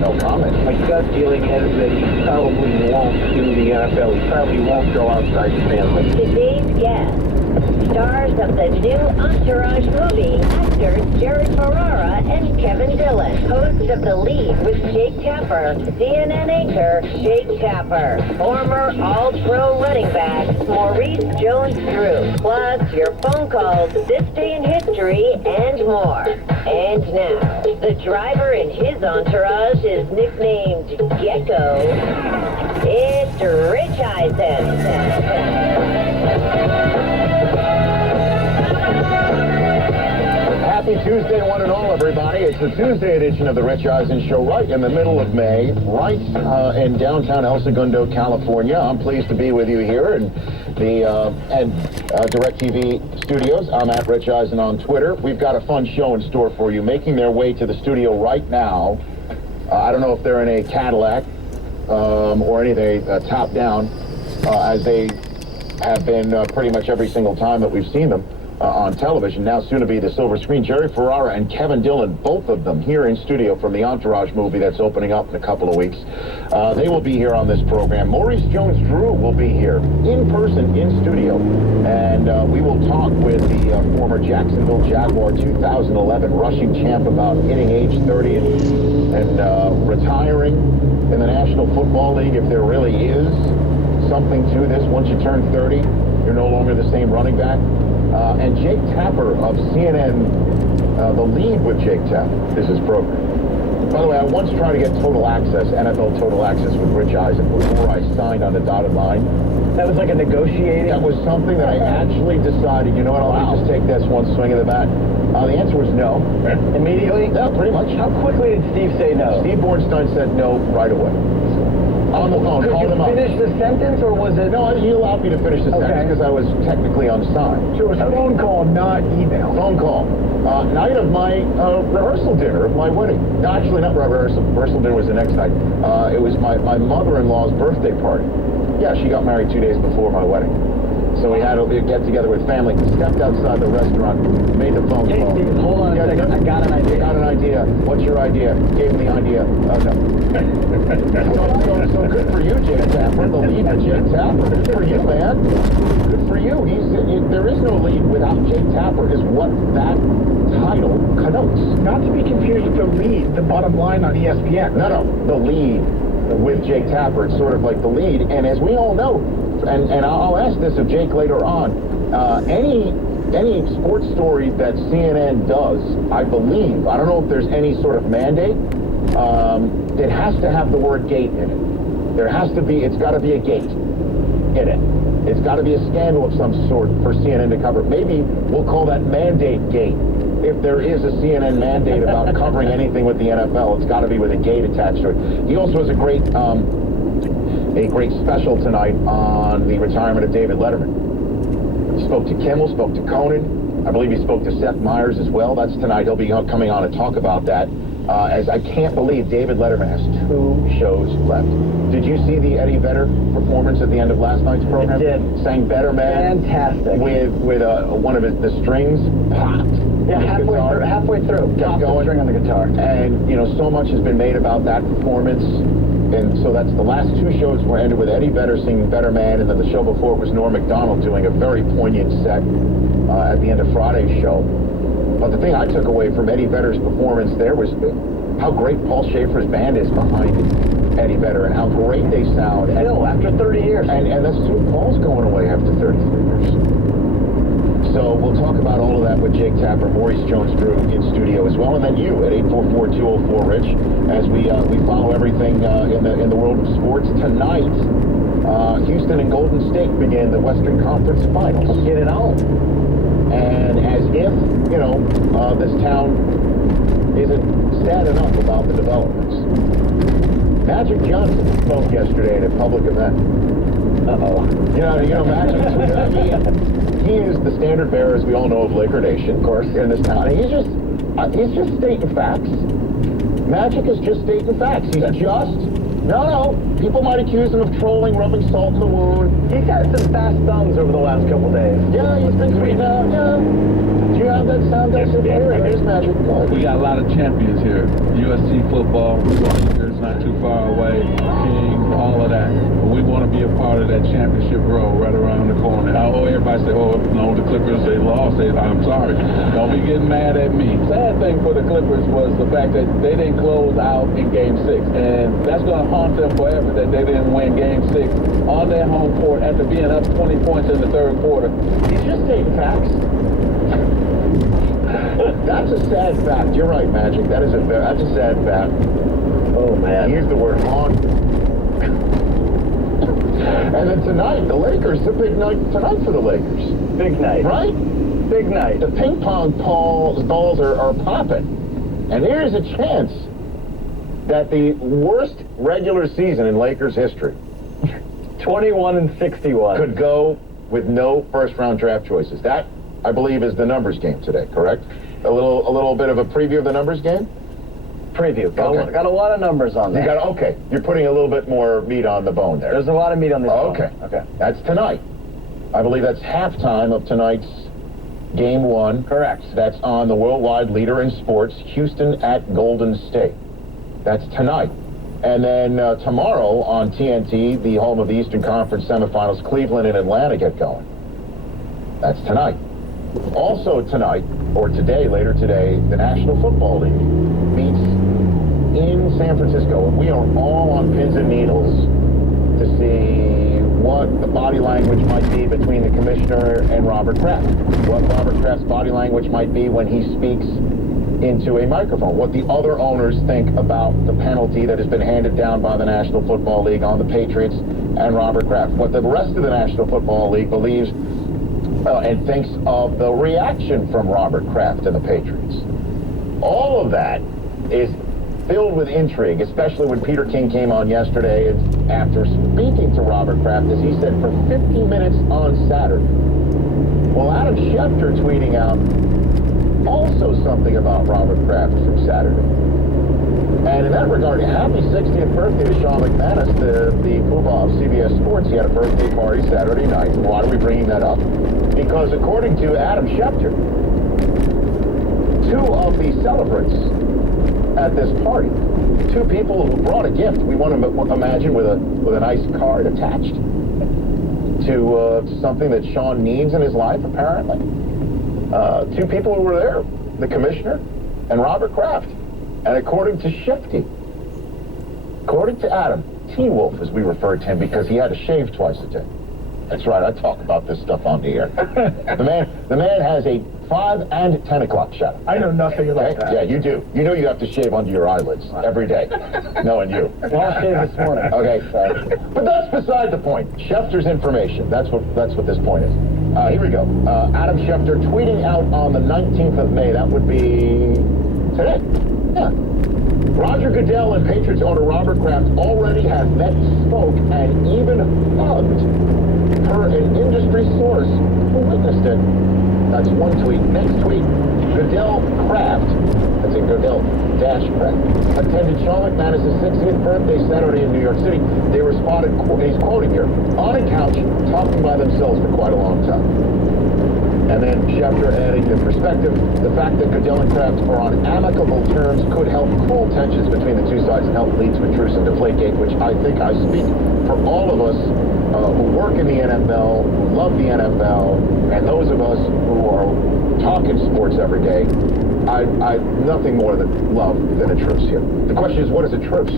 No comment. My gut feeling is that he probably won't do the NFL. He probably won't go outside the family. Today's guests, stars of the new Entourage movie, actors Jared Ferrara and Kevin Dillon. Hosts of The Lead with Jake Tapper, CNN anchor Jake Tapper. Former All-Pro running back Maurice Jones-Drew. Plus your phone calls, this day in history, and more. And now, the driver in his entourage is nicknamed Gecko. It's Rich Eisen. Happy Tuesday, one and all, everybody. It's the Tuesday edition of the Rich Eisen Show, right in the middle of May, right in downtown El Segundo, California. I'm pleased to be with you here in the DirecTV studios. I'm at Rich Eisen on Twitter. We've got a fun show in store for you. Making their way to the studio right now. I don't know if they're in a Cadillac or anything top down, as they have been pretty much every single time that we've seen them on television. Now soon to be the silver screen. Jerry Ferrara and Kevin Dillon, both of them here in studio from the Entourage movie that's opening up in a couple of weeks. They will be here on this program. Maurice Jones-Drew will be here in person in studio, and we will talk with the former Jacksonville Jaguar 2011 rushing champ about hitting age 30 and retiring in the National Football League, if there really is something to this. Once you turn 30, you're no longer the same running back. And Jake Tapper of CNN, The Lead with Jake Tapper, is his program. By the way, I once tried to get total access, NFL total access with Rich Eisen before I signed on the dotted line. That was like a negotiating? That was something that I actually decided, you know what, I'll just take this one swing of the bat. The answer was no. Immediately? Yeah, pretty much. How quickly did Steve say no? Steve Bornstein said no right away. On the phone, called him up. Could you finish the sentence, or was it... No, he allowed me to finish the sentence because I was technically unsigned. So it was a phone call, not email. Phone call. Night of my rehearsal dinner of my wedding. No, actually not rehearsal. Rehearsal dinner was the next night. It was my mother-in-law's birthday party. Yeah, she got married 2 days before my wedding. So we had a get together with family. Stepped outside the restaurant, made the phone call. Hey, Steve, hold on a second. I got an idea. Got an idea. What's your idea? Gave him the idea. Oh, no. so good for you, Jake Tapper. The lead with Jake Tapper. Good for you, man. Good for you. There is no lead without Jake Tapper is what that title connotes. Not to be confused with The Lead, the bottom line on ESPN. No. The Lead with Jake Tapper. It's sort of like The Lead. And as we all know, and I'll ask this of Jake later on, any sports story that CNN does, I believe, I don't know if there's any sort of mandate, it has to have the word gate in it. There has to be, it's got to be a gate in it. It's got to be a scandal of some sort for CNN to cover. Maybe we'll call that mandate gate. If there is a CNN mandate about covering anything with the NFL, it's got to be with a gate attached to it. He also has a great special tonight on the retirement of David Letterman. He spoke to Kimmel, spoke to Conan. I believe he spoke to Seth Meyers as well. That's tonight. He'll be coming on to talk about that. As I can't believe David Letterman has 2 shows left. Did you see the Eddie Vedder performance at the end of last night's program? I did. Sang Better Man. Fantastic. With one of the strings popped. Yeah, halfway through. Kept going. The string on the guitar. And, so much has been made about that performance. And so that's the last 2 shows were ended with Eddie Vedder singing Better Man, and then the show before was Norm Macdonald doing a very poignant set at the end of Friday's show. But the thing I took away from Eddie Vedder's performance there was how great Paul Schaefer's band is behind Eddie Vedder and how great they sound. Still, after 30 years. And that's Paul's going away after 33 years. So we'll talk about all of that with Jake Tapper, Maurice Jones-Drew in studio as well, and then you at 844-204-RICH as we follow everything in the world of sports. Tonight, Houston and Golden State begin the Western Conference Finals. Get it on. And as if, this town isn't sad enough about the developments. Magic Johnson spoke yesterday at a public event. Uh-oh. Magic, he is the standard bearer, as we all know, of Laker Nation, of course, in this town. And he's just stating facts. Magic is just stating facts. He's just... No. People might accuse him of trolling, rubbing salt in the wound. He's had some fast thumbs over the last couple days. Yeah, he's been tweeting out, yeah. Do you have that sound does it here? Here's Magic. We got a lot of champions here. USC football, Rutgers not too far away, King, all of that. But we want to be a part of that championship row right around the corner. Oh, everybody say, oh, no, the Clippers, they lost. I'm sorry. Don't be getting mad at me. Sad thing for the Clippers was the fact that they didn't close out in Game 6. And that's going to haunt them forever that they didn't win Game 6 on their home court after being up 20 points in the third quarter. You just say facts. That's a sad fact. You're right, Magic. That's a sad fact. Oh, man. Use the word haunt. And then tonight, the Lakers, the big night tonight for the Lakers. Big night. Right? Big night. The ping pong balls are popping. And here's a chance that the worst regular season in Lakers history 21-61 could go with no first-round draft choices. That, I believe, is the numbers game today, correct? A little bit of a preview of the numbers game? preview. Okay. Got a lot of numbers on there. Okay. You're putting a little bit more meat on the bone there. There's a lot of meat on this bone. Okay. Okay. That's tonight. I believe that's halftime of tonight's Game 1. Correct. That's on the worldwide leader in sports, Houston at Golden State. That's tonight. And then tomorrow on TNT, the home of the Eastern Conference semifinals, Cleveland and Atlanta get going. That's tonight. Also tonight, or today, later today, the National Football League meets in San Francisco. And we are all on pins and needles to see what the body language might be between the commissioner and Robert Kraft. What Robert Kraft's body language might be when he speaks into a microphone. What the other owners think about the penalty that has been handed down by the National Football League on the Patriots and Robert Kraft. What the rest of the National Football League believes and thinks of the reaction from Robert Kraft and the Patriots. All of that is filled with intrigue, especially when Peter King came on yesterday and after speaking to Robert Kraft, as he said, for 50 minutes on Saturday. Well, Adam Schefter tweeting out also something about Robert Kraft from Saturday. And in that regard, happy 60th birthday to Sean McManus, the poobah of CBS Sports. He had a birthday party Saturday night. Why are we bringing that up? Because according to Adam Schefter, two of the celebrants at this party, two people who brought a gift, we want to imagine with a nice card attached to something that Sean needs in his life, apparently. Two people who were there, the commissioner and Robert Kraft. And according to Shifty, according to Adam, T-Wolf as we refer to him because he had to shave twice a day. That's right, I talk about this stuff on the air. The man has a 5 and 10 o'clock shadow. I know nothing about that. Yeah, you do. You know you have to shave under your eyelids every day, knowing you. Well, I shaved this morning. Okay, but that's beside the point. Schefter's information, that's what this point is. Here we go. Adam Schefter tweeting out on the 19th of May, that would be today. Yeah. Roger Goodell and Patriots owner Robert Kraft already have met, spoke, and even hugged per an industry source who witnessed it. That's one tweet. Next tweet, Goodell Kraft, that's in Goodell-Kraft, attended Sean McManus' 60th birthday Saturday in New York City. They were spotted, he's quoting here, on a couch talking by themselves for quite a long time. And then Schefter adding in perspective, the fact that Goodell and Kraft are on amicable terms could help cool tensions between the two sides and help lead to a truce in Deflategate, which I think I speak for all of us who work in the NFL, who love the NFL, and those of us who are talking sports every day. I nothing more than love than a truce here. The question is, what is a truce?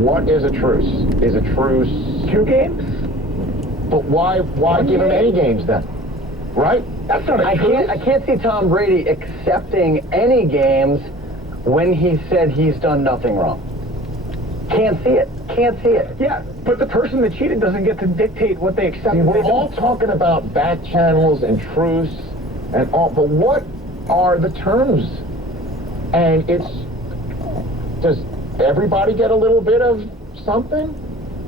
What is a truce? Is a truce 2 games? But why give him any games then? Right? That's not a truce. I can't see Tom Brady accepting any games when he said he's done nothing wrong. Can't see it. Can't see it. Yeah, but the person that cheated doesn't get to dictate what they accept. See, we're all talking about back channels and truce and all, but what are the terms? And does everybody get a little bit of something?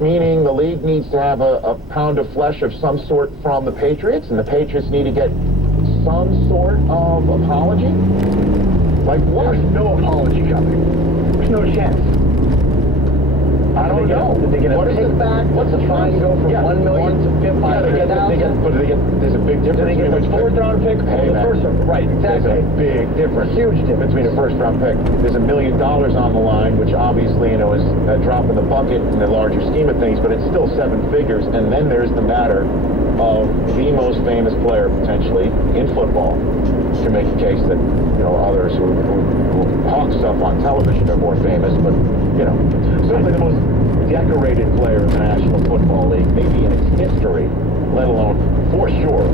Meaning the league needs to have a pound of flesh of some sort from the Patriots, and the Patriots need to get some sort of apology? Like what? There's no apology coming. There's no chance. I don't know. Did they get a What is it? Kickback? What's the fine go from 1 million to 500,000? But there's a big difference. They get the between fourth round pick or Hey, the man. first round. Right, There's exactly. a big difference. Huge difference. Between a first round pick. There's $1 million on the line, which obviously, is a drop in the bucket in the larger scheme of things, but it's still 7 figures. And then there's the matter of the most famous player, potentially, in football. To make a case that, others who hawk stuff on television are more famous, but, certainly the most decorated player in the National Football League, maybe in its history, let alone, for sure,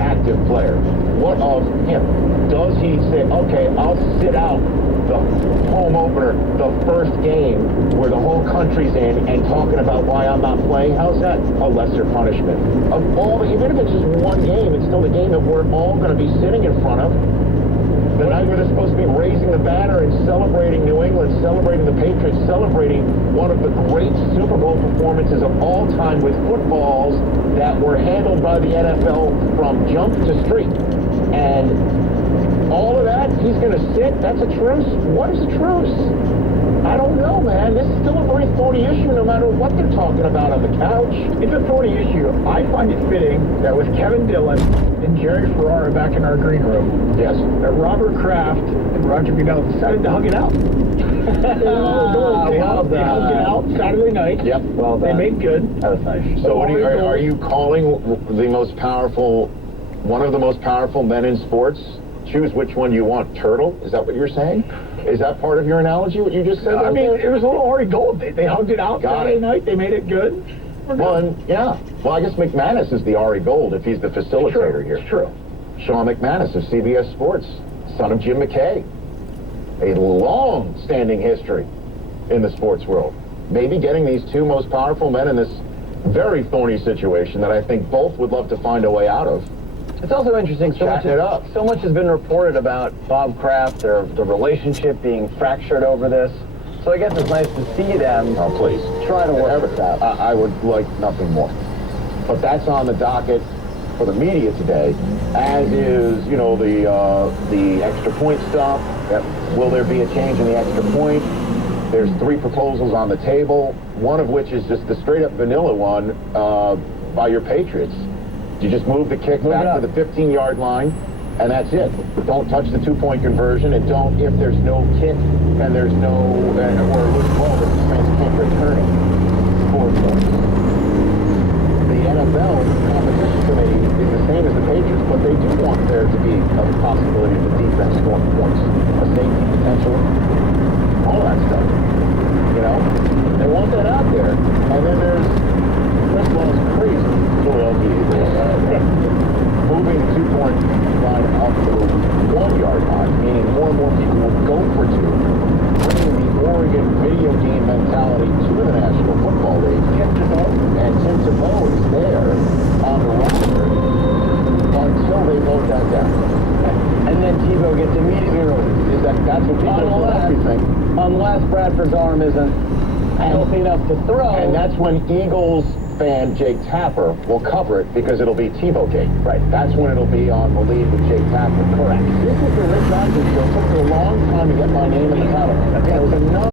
active player. What of him? Does he say, okay, I'll sit out the home opener, the first game where the whole country's in and talking about why I'm not playing? How's that a lesser punishment? Even if it's just one game, it's still the game that we're all going to be sitting in front of. The night where they're supposed to be raising the banner and celebrating New England, celebrating the Patriots, celebrating one of the great Super Bowl performances of all time with footballs that were handled by the NFL from jump to street. And all of that, he's going to sit? That's a truce? What is a truce? I don't know, man. This is still a very thorny issue no matter what they're talking about on the couch. It's a thorny issue. I find it fitting that with Kevin Dillon and Jerry Ferrara back in our green room, Yes. that Robert Kraft and Roger Goodell decided to hug it out. They hugged it out Saturday night. Yep. Well They done. made good. That was nice. So what are you calling the most powerful, one of the most powerful men in sports? Choose which one you want. Turtle? Is that what you're saying? Is that part of your analogy, what you just said? I mean, it was a little Ari Gold. They hugged it out Got Saturday it. night. They made it good. Well, Well, I guess McManus is the Ari Gold if he's the facilitator here. It's true. Sean McManus of CBS Sports, son of Jim McKay. A long-standing history in the sports world. Maybe getting these two most powerful men in this very thorny situation that I think both would love to find a way out of. It's also interesting, so much has been reported about Bob Kraft, the relationship being fractured over this. So I guess it's nice to see them Oh, please. try to work this out. I would like nothing more. But that's on the docket for the media today, as is, the extra point stuff. Will there be a change in the extra point? There's 3 proposals on the table, one of which is just the straight-up vanilla one by your Patriots. You just move the kick back to the 15-yard line, and that's it. Don't touch the 2-point conversion, and don't, if there's no kick and there's no, or a loose ball, there's a chance of kick returning 4 points. The NFL competition committee is the same as the Patriots, but they do want there to be a possibility of the defense scoring points, a safety potential, all that stuff. They want that out there, and then there's, this one is crazy. Philadelphia Eagles moving the 2-point line up to the 1-yard line, meaning more and more people will go for 2, bringing the Oregon video game mentality to the National Football League. And Tim Tebow is there on the roster until they vote that down. And then Tebow gets immediately released. That's what people think. Unless Bradford's arm isn't healthy enough to throw. And that's when Eagles fan Jake Tapper will cover it because it'll be Tebow Gate. Right. That's when it'll be on the lead with Jake Tapper. Correct. This is the Rich Eisen show. It took me a long time to get my name in the title. It was enough.